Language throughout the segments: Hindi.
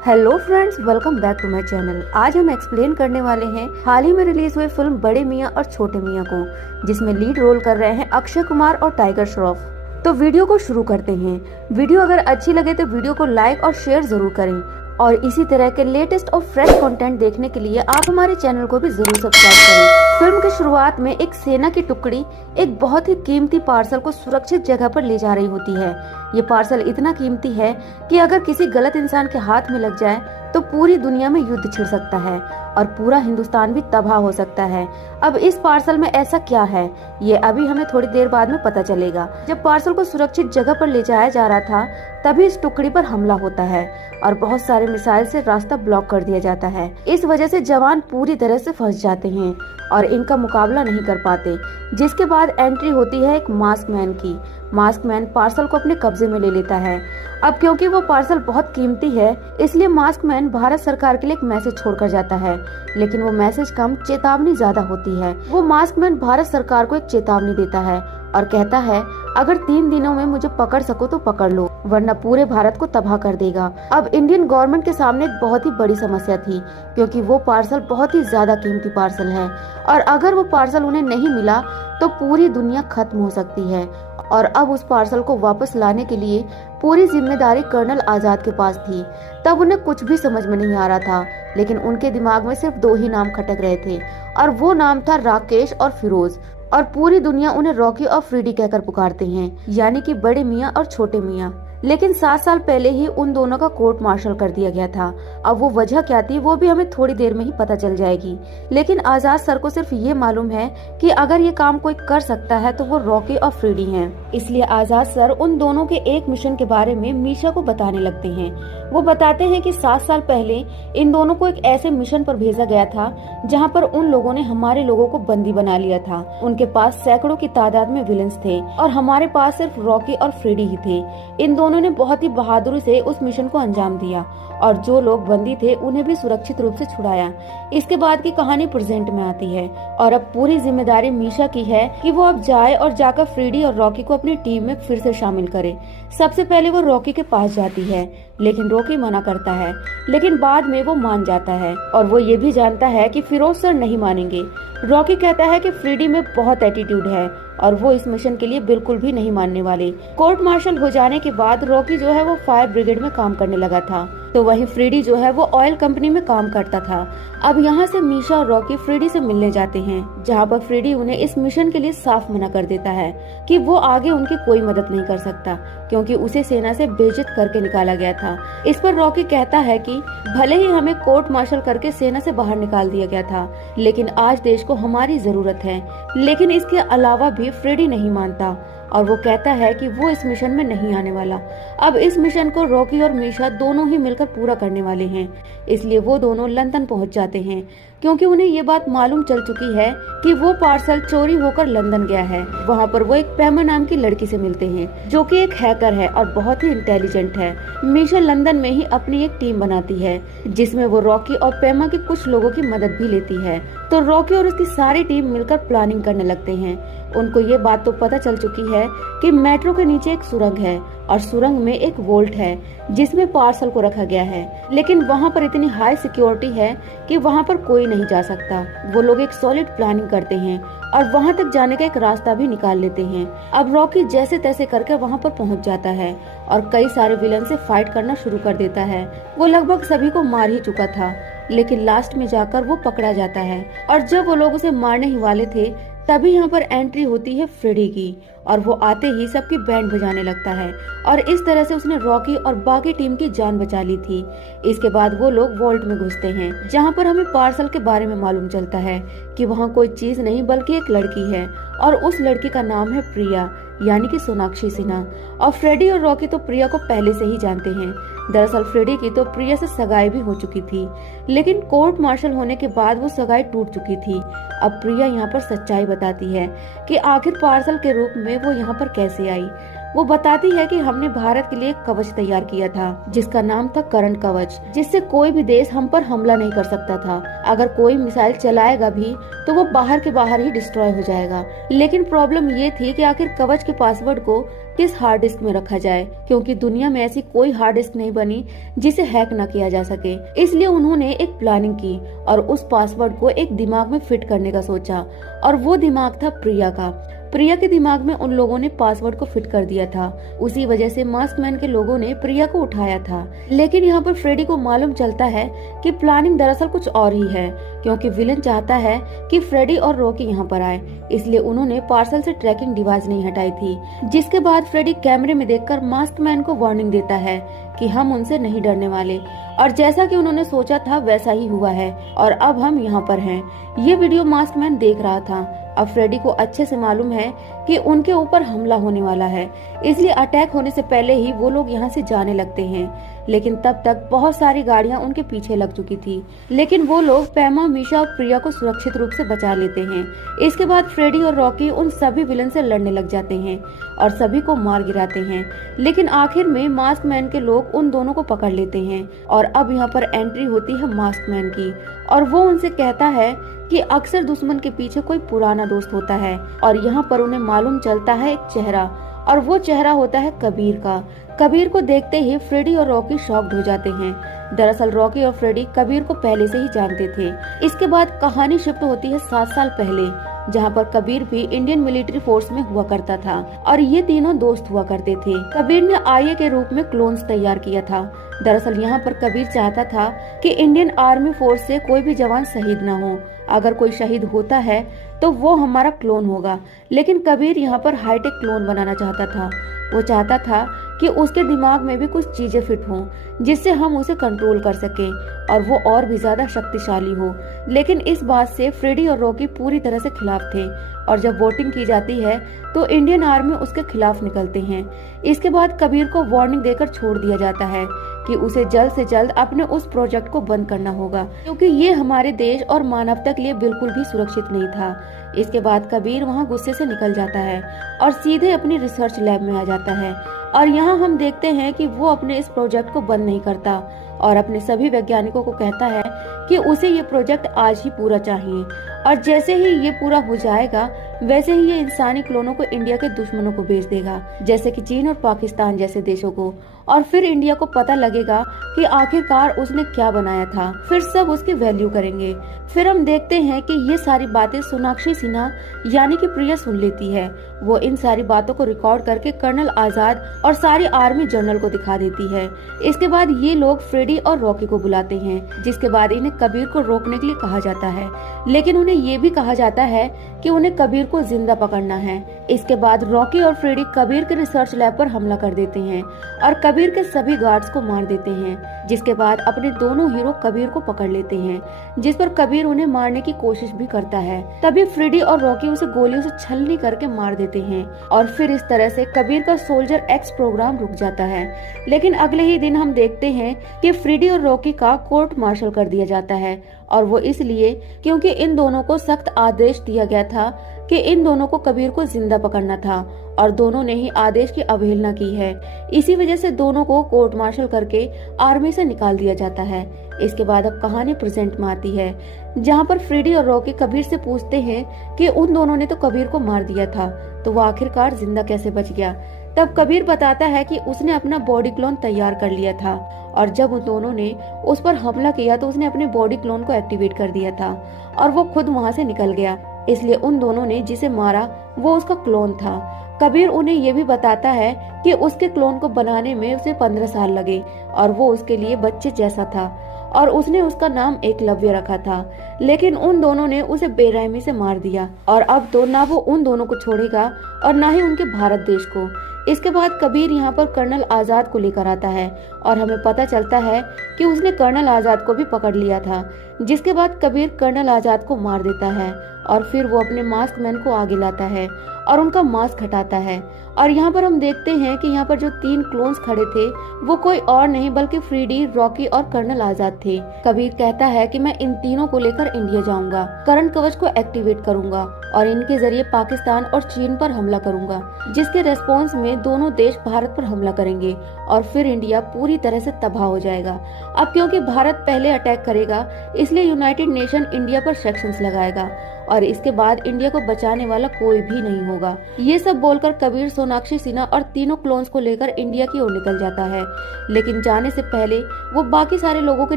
Hello friends, welcome back to my channel. आज हम एक्सप्लेन करने वाले हैं हाल ही में रिलीज हुई फिल्म बड़े मियां और छोटे मियां को, जिसमें लीड रोल कर रहे हैं अक्षय कुमार और टाइगर श्रॉफ। तो वीडियो को शुरू करते हैं। वीडियो अगर अच्छी लगे तो वीडियो को लाइक और शेयर जरूर करें और इसी तरह के लेटेस्ट और फ्रेश कंटेंट देखने के लिए आप हमारे चैनल को भी जरूर सब्सक्राइब करें। फिल्म की शुरुआत में एक सेना की टुकड़ी एक बहुत ही कीमती पार्सल को सुरक्षित जगह पर ले जा रही होती है। ये पार्सल इतना कीमती है कि अगर किसी गलत इंसान के हाथ में लग जाए तो पूरी दुनिया में युद्ध छिड़ सकता है और पूरा हिंदुस्तान भी तबाह हो सकता है। अब इस पार्सल में ऐसा क्या है, ये अभी हमें थोड़ी देर बाद में पता चलेगा। जब पार्सल को सुरक्षित जगह पर ले जाया जा रहा था तभी इस टुकड़ी पर हमला होता है और बहुत सारे मिसाइल से रास्ता ब्लॉक कर दिया जाता है। इस वजह से जवान पूरी तरह से फंस जाते हैं और इनका मुकाबला नहीं कर पाते। जिसके बाद एंट्री होती है एक मास्क मैन की। मास्क मैन पार्सल को अपने कब्जे में ले लेता है। अब क्योंकि वो पार्सल बहुत कीमती है इसलिए मास्क मैन भारत सरकार के लिए एक मैसेज छोड़कर जाता है, लेकिन वो मैसेज कम चेतावनी ज्यादा होती है। वो मास्क मैन भारत सरकार को एक चेतावनी देता है और कहता है अगर 3 दिनों में मुझे पकड़ सको तो पकड़ लो, वरना पूरे भारत को तबाह कर देगा। अब इंडियन गवर्नमेंट के सामने एक बहुत ही बड़ी समस्या थी, क्योंकि वो पार्सल बहुत ही ज्यादा कीमती पार्सल है और अगर वो पार्सल उन्हें नहीं मिला तो पूरी दुनिया खत्म हो सकती है। और अब उस पार्सल को वापस लाने के लिए पूरी जिम्मेदारी कर्नल आजाद के पास थी। तब उन्हें कुछ भी समझ में नहीं आ रहा था, लेकिन उनके दिमाग में सिर्फ 2 ही नाम खटक रहे थे और वो नाम था राकेश और फिरोज। और पूरी दुनिया उन्हें रॉकी और फ्रीडी कहकर पुकारते हैं, यानी कि बड़े मियां और छोटे मियां। लेकिन 7 साल पहले ही उन दोनों का कोर्ट मार्शल कर दिया गया था। अब वो वजह क्या थी वो भी हमें थोड़ी देर में ही पता चल जाएगी। लेकिन आजाद सर को सिर्फ ये मालूम है कि अगर ये काम कोई कर सकता है तो वो रॉकी और फ्रीडी हैं। इसलिए आजाद सर उन दोनों के एक मिशन के बारे में मीशा को बताने लगते हैं। वो बताते हैं कि 7 साल पहले इन दोनों को एक ऐसे मिशन पर भेजा गया था जहाँ पर उन लोगों ने हमारे लोगों को बंदी बना लिया था। उनके पास सैकड़ों की तादाद में विलन्स थे और हमारे पास सिर्फ रॉकी और फ्रीडी ही थे। इन उन्होंने बहुत ही बहादुरी से उस मिशन को अंजाम दिया और जो लोग बंदी थे उन्हें भी सुरक्षित रूप से छुड़ाया। इसके बाद की कहानी प्रेजेंट में आती है और अब पूरी जिम्मेदारी मीशा की है कि वो अब जाए और जाकर फ्रीडी और रॉकी को अपनी टीम में फिर से शामिल करे। सबसे पहले वो रॉकी के पास जाती है, लेकिन रॉकी मना करता है, लेकिन बाद में वो मान जाता है और वो ये भी जानता है कि फिरोज सर नहीं मानेंगे। रॉकी कहता है कि फ्रीडी में बहुत एटीट्यूड है और वो इस मिशन के लिए बिल्कुल भी नहीं मानने वाले। कोर्ट मार्शल हो जाने के बाद रॉकी जो है वो फायर ब्रिगेड में काम करने लगा था, तो वहीं फ्रीडी जो है वो ऑयल कंपनी में काम करता था। अब यहाँ से मीशा और रॉकी फ्रीडी से मिलने जाते हैं, जहाँ पर फ्रीडी उन्हें इस मिशन के लिए साफ मना कर देता है कि वो आगे उनकी कोई मदद नहीं कर सकता, क्योंकि उसे सेना से बेइज्जत करके निकाला गया था। इस पर रॉकी कहता है कि भले ही हमें कोर्ट मार्शल करके सेना से बाहर निकाल दिया गया था, लेकिन आज देश को हमारी जरूरत है। लेकिन इसके अलावा भी फ्रीडी नहीं मानता और वो कहता है कि वो इस मिशन में नहीं आने वाला। अब इस मिशन को रॉकी और मीशा दोनों ही मिलकर पूरा करने वाले हैं, इसलिए वो दोनों लंदन पहुंच जाते हैं, क्योंकि उन्हें ये बात मालूम चल चुकी है कि वो पार्सल चोरी होकर लंदन गया है। वहाँ पर वो एक पैमा नाम की लड़की से मिलते हैं, जो कि एक हैकर है और बहुत ही इंटेलिजेंट है। मीशा लंदन में ही अपनी एक टीम बनाती है, जिसमें वो रॉकी और पैमा के कुछ लोगों की मदद भी लेती है। तो रॉकी और उसकी सारी टीम मिलकर प्लानिंग करने लगते हैं। उनको ये बात तो पता चल चुकी है कि मेट्रो के नीचे एक सुरंग है और सुरंग में एक वोल्ट है जिसमें पार्सल को रखा गया है, लेकिन वहाँ पर इतनी हाई सिक्योरिटी है कि वहाँ पर कोई नहीं जा सकता। वो लोग एक सॉलिड प्लानिंग करते हैं और वहाँ तक जाने का एक रास्ता भी निकाल लेते हैं। अब रॉकी जैसे तैसे करके वहाँ पर पहुँच जाता है और कई सारे विलन से फाइट करना शुरू कर देता है। वो लगभग सभी को मार ही चुका था, लेकिन लास्ट में जाकर वो पकड़ा जाता है और जब वो लोग उसे मारने ही वाले थे तभी यहाँ पर एंट्री होती है फ्रेडी की और वो आते ही सबकी बैंड बजाने लगता है और इस तरह से उसने रॉकी और बाकी टीम की जान बचा ली थी। इसके बाद वो लोग वॉल्ट में घुसते हैं, जहाँ पर हमें पार्सल के बारे में मालूम चलता है कि वहाँ कोई चीज नहीं बल्कि एक लड़की है और उस लड़की का नाम है प्रिया, यानी कि सोनाक्षी सिन्हा। और फ्रेडी और रॉकी तो प्रिया को पहले से ही जानते हैं। दरअसल फ्रेडी की तो प्रिया से सगाई भी हो चुकी थी, लेकिन कोर्ट मार्शल होने के बाद वो सगाई टूट चुकी थी। अब प्रिया यहाँ पर सच्चाई बताती है कि आखिर पार्सल के रूप में वो यहाँ पर कैसे आई। वो बताती है कि हमने भारत के लिए एक कवच तैयार किया था जिसका नाम था करण कवच, जिससे कोई भी देश हम पर हमला नहीं कर सकता था। अगर कोई मिसाइल चलाएगा भी तो वो बाहर के बाहर ही डिस्ट्रॉय हो जाएगा। लेकिन प्रॉब्लम ये थी कि आखिर कवच के पासवर्ड को किस हार्ड डिस्क में रखा जाए, क्योंकि दुनिया में ऐसी कोई हार्ड डिस्क नहीं बनी जिसे हैक न किया जा सके। इसलिए उन्होंने एक प्लानिंग की और उस पासवर्ड को एक दिमाग में फिट करने का सोचा, और वो दिमाग था प्रिया का। प्रिया के दिमाग में उन लोगों ने पासवर्ड को फिट कर दिया था। उसी वजह से मास्क मैन के लोगों ने प्रिया को उठाया था। लेकिन यहाँ पर फ्रेडी को मालूम चलता है कि प्लानिंग दरअसल कुछ और ही है, क्योंकि विलन चाहता है कि फ्रेडी और रॉकी यहाँ पर आए, इसलिए उन्होंने पार्सल से ट्रैकिंग डिवाइस नहीं हटाई थी। जिसके बाद फ्रेडी कैमरे में देखकर मास्क मैन को वार्निंग देता है कि हम उनसे नहीं डरने वाले, और जैसा कि उन्होंने सोचा था वैसा ही हुआ है और अब हम यहाँ पर हैं। ये वीडियो मास्क मैन देख रहा था। अब फ्रेडी को अच्छे से मालूम है कि उनके ऊपर हमला होने वाला है, इसलिए अटैक होने से पहले ही वो लोग यहाँ से जाने लगते हैं। लेकिन तब तक बहुत सारी गाड़ियाँ उनके पीछे लग चुकी थी, लेकिन वो लोग पैमा, मीशा और प्रिया को सुरक्षित रूप से बचा लेते हैं। इसके बाद फ्रेडी और रॉकी उन सभी विलन से लड़ने लग जाते हैं और सभी को मार गिराते हैं। लेकिन आखिर में मास्क मैन के लोग उन दोनों को पकड़ लेते हैं और अब यहाँ पर एंट्री होती है मास्क मैन की, और वो उनसे कहता है कि अक्सर दुश्मन के पीछे कोई पुराना दोस्त होता है। और यहाँ पर उन्हें मालूम चलता है एक चेहरा, और वो चेहरा होता है कबीर का। कबीर को देखते ही फ्रेडी और रॉकी शॉक्ड हो जाते हैं। दरअसल रॉकी और फ्रेडी कबीर को पहले से ही जानते थे। इसके बाद कहानी शिफ्ट होती है 7 साल पहले, जहाँ पर कबीर भी इंडियन मिलिट्री फोर्स में हुआ करता था और ये तीनों दोस्त हुआ करते थे। कबीर ने आईए के रूप में क्लोन्स तैयार किया था। दरअसल यहाँ पर कबीर चाहता था कि इंडियन आर्मी फोर्स से कोई भी जवान शहीद न हो। अगर कोई शहीद होता है तो वो हमारा क्लोन होगा। लेकिन कबीर यहाँ पर हाईटेक क्लोन बनाना चाहता था। वो चाहता था कि उसके दिमाग में भी कुछ चीजें फिट हों जिससे हम उसे कंट्रोल कर सकें और वो और भी ज्यादा शक्तिशाली हो। लेकिन इस बात से फ्रेडी और रॉकी पूरी तरह से खिलाफ थे और जब वोटिंग की जाती है तो इंडियन आर्मी उसके खिलाफ निकलते हैं। इसके बाद कबीर को वार्निंग देकर छोड़ दिया जाता है कि उसे जल्द से जल्द अपने उस प्रोजेक्ट को बंद करना होगा, क्योंकि ये हमारे देश और मानवता के लिए बिल्कुल भी सुरक्षित नहीं था। इसके बाद कबीर वहाँ गुस्से से निकल जाता है और सीधे अपनी रिसर्च लैब में आ जाता है और यहाँ हम देखते हैं कि वो अपने इस प्रोजेक्ट को बंद नहीं करता और अपने सभी वैज्ञानिकों को कहता है कि उसे ये प्रोजेक्ट आज ही पूरा चाहिए और जैसे ही ये पूरा हो जाएगा वैसे ही ये इंसानी क्लोनों को इंडिया के दुश्मनों को बेच देगा, जैसे कि चीन और पाकिस्तान जैसे देशों को। और फिर इंडिया को पता लगेगा कि आखिरकार उसने क्या बनाया था, फिर सब उसकी वैल्यू करेंगे। फिर हम देखते हैं कि ये सारी बातें सोनाक्षी सिन्हा यानी कि प्रिया सुन लेती है। वो इन सारी बातों को रिकॉर्ड करके कर्नल आजाद और सारी आर्मी जनरल को दिखा देती है। इसके बाद ये लोग फ्रेडी और रॉकी को बुलाते हैं, जिसके बाद इन्हें कबीर को रोकने के लिए कहा जाता है, लेकिन उन्हें ये भी कहा जाता है कि उन्हें कबीर को जिंदा पकड़ना है। इसके बाद रॉकी और फ्रेडी कबीर के रिसर्च लैब पर हमला कर देते हैं और कबीर के सभी गार्ड्स को मार देते हैं, जिसके बाद अपने दोनों हीरो कबीर को पकड़ लेते हैं, जिस पर कबीर उन्हें मारने की कोशिश भी करता है। तभी फ्रेडी और रॉकी उसे गोलियों से छलनी करके मार देते हैं और फिर इस तरह से कबीर का सोल्जर एक्स प्रोग्राम रुक जाता है। लेकिन अगले ही दिन हम देखते हैं कि फ्रेडी और रॉकी का कोर्ट मार्शल कर दिया जाता है और वो इसलिए क्योंकि इन दोनों को सख्त आदेश दिया गया था कि इन दोनों को कबीर को जिंदा पकड़ना था और दोनों ने ही आदेश की अवहेलना की है। इसी वजह से दोनों को कोर्ट मार्शल करके आर्मी से निकाल दिया जाता है। इसके बाद अब कहानी प्रेजेंट में आती है, जहाँ पर फ्रेडी और रॉकी कबीर से पूछते हैं कि उन दोनों ने तो कबीर को मार दिया था, तो वो आखिरकार जिंदा कैसे बच गया। तब कबीर बताता है कि उसने अपना बॉडी क्लोन तैयार कर लिया था और जब उन दोनों ने उस पर हमला किया तो उसने अपने बॉडी क्लोन को एक्टिवेट कर दिया था और वो खुद वहाँ से निकल गया, इसलिए उन दोनों ने जिसे मारा वो उसका क्लोन था। कबीर उन्हें ये भी बताता है कि उसके क्लोन को बनाने में उसे 15 साल लगे और वो उसके लिए बच्चे जैसा था और उसने उसका नाम एकलव्य रखा था, लेकिन उन दोनों ने उसे बेरहमी से मार दिया और अब तो ना वो उन दोनों को छोड़ेगा और ना ही उनके भारत देश को। इसके बाद कबीर यहाँ पर कर्नल आजाद को लेकर आता है और हमें पता चलता है कि उसने कर्नल आजाद को भी पकड़ लिया था, जिसके बाद कबीर कर्नल आजाद को मार देता है और फिर वो अपने मास्क मैन को आगे लाता है और उनका मास्क हटाता है। और यहाँ पर हम देखते हैं कि यहाँ पर जो 3 क्लोन्स खड़े थे वो कोई और नहीं बल्कि फ्रेडी, रॉकी और कर्नल आजाद थे। कबीर कहता है कि मैं इन तीनों को लेकर इंडिया जाऊंगा, करण कवच को एक्टिवेट करूंगा और इनके जरिए पाकिस्तान और चीन पर हमला करूंगा, जिसके रेस्पॉन्स में दोनों देश भारत पर हमला करेंगे और फिर इंडिया पूरी तरह से तबाह हो जाएगा। अब क्योंकि भारत पहले अटैक करेगा, इसलिए यूनाइटेड नेशन इंडिया पर सैंक्शंस लगाएगा और इसके बाद इंडिया को बचाने वाला कोई भी नहीं होगा। ये सब बोलकर कबीर सोनाक्षी सिन्हा और तीनों क्लोन्स को लेकर इंडिया की ओर निकल जाता है, लेकिन जाने से पहले वो बाकी सारे लोगों के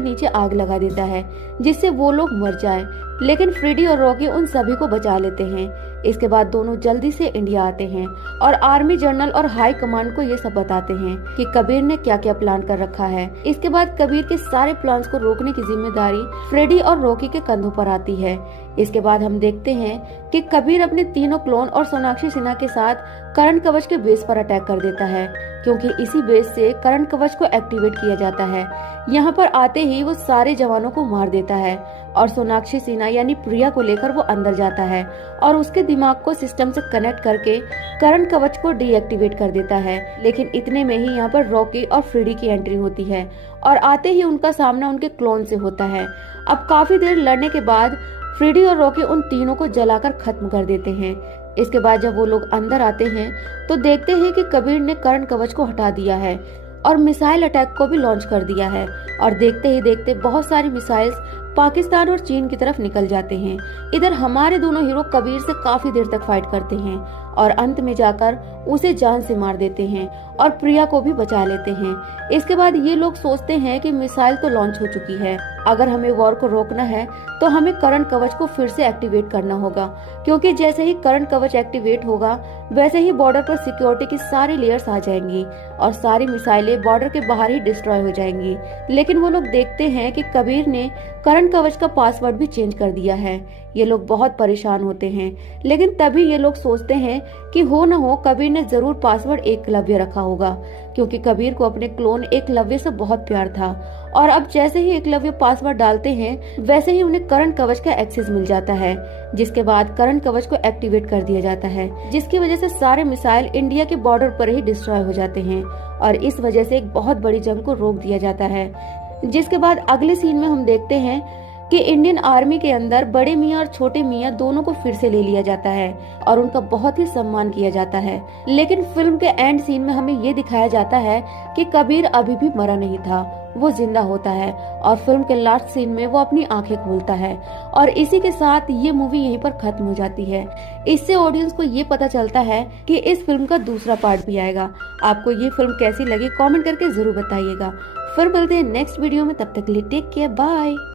नीचे आग लगा देता है जिससे वो लोग मर जाएं। लेकिन फ्रेडी और रॉकी उन सभी को बचा लेते हैं। इसके बाद दोनों जल्दी से इंडिया आते हैं और आर्मी जनरल और हाई कमांड को ये सब बताते हैं कि कबीर ने क्या क्या प्लान कर रखा है। इसके बाद कबीर के सारे प्लान्स को रोकने की जिम्मेदारी फ्रेडी और रॉकी के कंधों पर आती है। इसके बाद हम देखते हैं कि कबीर अपने तीनों क्लोन और सोनाक्षी सिन्हा के साथ करण कवच के बेस पर अटैक कर देता है, क्योंकि इसी बेस से करण कवच को एक्टिवेट किया जाता है। यहाँ पर आते ही वो सारे जवानों को मार देता है और सोनाक्षी सिन्हा यानी प्रिया को लेकर वो अंदर जाता है और उसके दिमाग को सिस्टम से कनेक्ट करके करण कवच को डीएक्टिवेट कर देता है। लेकिन इतने में ही यहाँ पर रॉकी और फ्रेडी की एंट्री होती है और आते ही उनका सामना उनके क्लोन से होता है। अब काफी देर लड़ने के बाद फ्रेडी और रॉकी उन तीनों को जलाकर खत्म कर देते हैं। इसके बाद जब वो लोग अंदर आते हैं तो देखते हैं कि कबीर ने करण कवच को हटा दिया है और मिसाइल अटैक को भी लॉन्च कर दिया है और देखते ही देखते बहुत सारी मिसाइल्स पाकिस्तान और चीन की तरफ निकल जाते हैं। इधर हमारे दोनों हीरो कबीर से काफी देर तक फाइट करते हैं और अंत में जाकर उसे जान से मार देते हैं और प्रिया को भी बचा लेते हैं। इसके बाद ये लोग सोचते हैं कि मिसाइल तो लॉन्च हो चुकी है, अगर हमें वॉर को रोकना है तो हमें करण कवच को फिर से एक्टिवेट करना होगा, क्योंकि जैसे ही करण कवच एक्टिवेट होगा वैसे ही बॉर्डर पर सिक्योरिटी की सारी लेयर्स आ जाएंगी और सारी मिसाइलें बॉर्डर के बाहर ही डिस्ट्रॉय हो जाएंगी। लेकिन वो लोग देखते हैं कि कबीर ने करण कवच का पासवर्ड भी चेंज कर दिया है। ये लोग बहुत परेशान होते हैं, लेकिन तभी ये लोग सोचते हैं कि हो न हो कबीर ने जरूर पासवर्ड एकलव्य रखा होगा, क्योंकि कबीर को अपने क्लोन एकलव्य से बहुत प्यार था। और अब जैसे ही एकलव्य पासवर्ड डालते हैं वैसे ही उन्हें करण कवच का एक्सेस मिल जाता है, जिसके बाद करण कवच को एक्टिवेट कर दिया जाता है, जिसकी वजह से सारे मिसाइल इंडिया के बॉर्डर पर ही डिस्ट्रॉय हो जाते हैं और इस वजह से एक बहुत बड़ी जंग को रोक दिया जाता है। जिसके बाद अगले सीन में हम देखते हैं कि इंडियन आर्मी के अंदर बड़े मियाँ और छोटे मियाँ दोनों को फिर से ले लिया जाता है और उनका बहुत ही सम्मान किया जाता है। लेकिन फिल्म के एंड सीन में हमें ये दिखाया जाता है कि कबीर अभी भी मरा नहीं था, वो जिंदा होता है और फिल्म के लास्ट सीन में वो अपनी आंखें खोलता है और इसी के साथ ये मूवी यहीं पर खत्म हो जाती है। इससे ऑडियंस को ये पता चलता है कि इस फिल्म का दूसरा पार्ट भी आएगा। आपको ये फिल्म कैसी लगी कमेंट करके जरूर बताइएगा। फिर मिलते हैं नेक्स्ट वीडियो में, तब तक के लिए टेक केयर, बाय।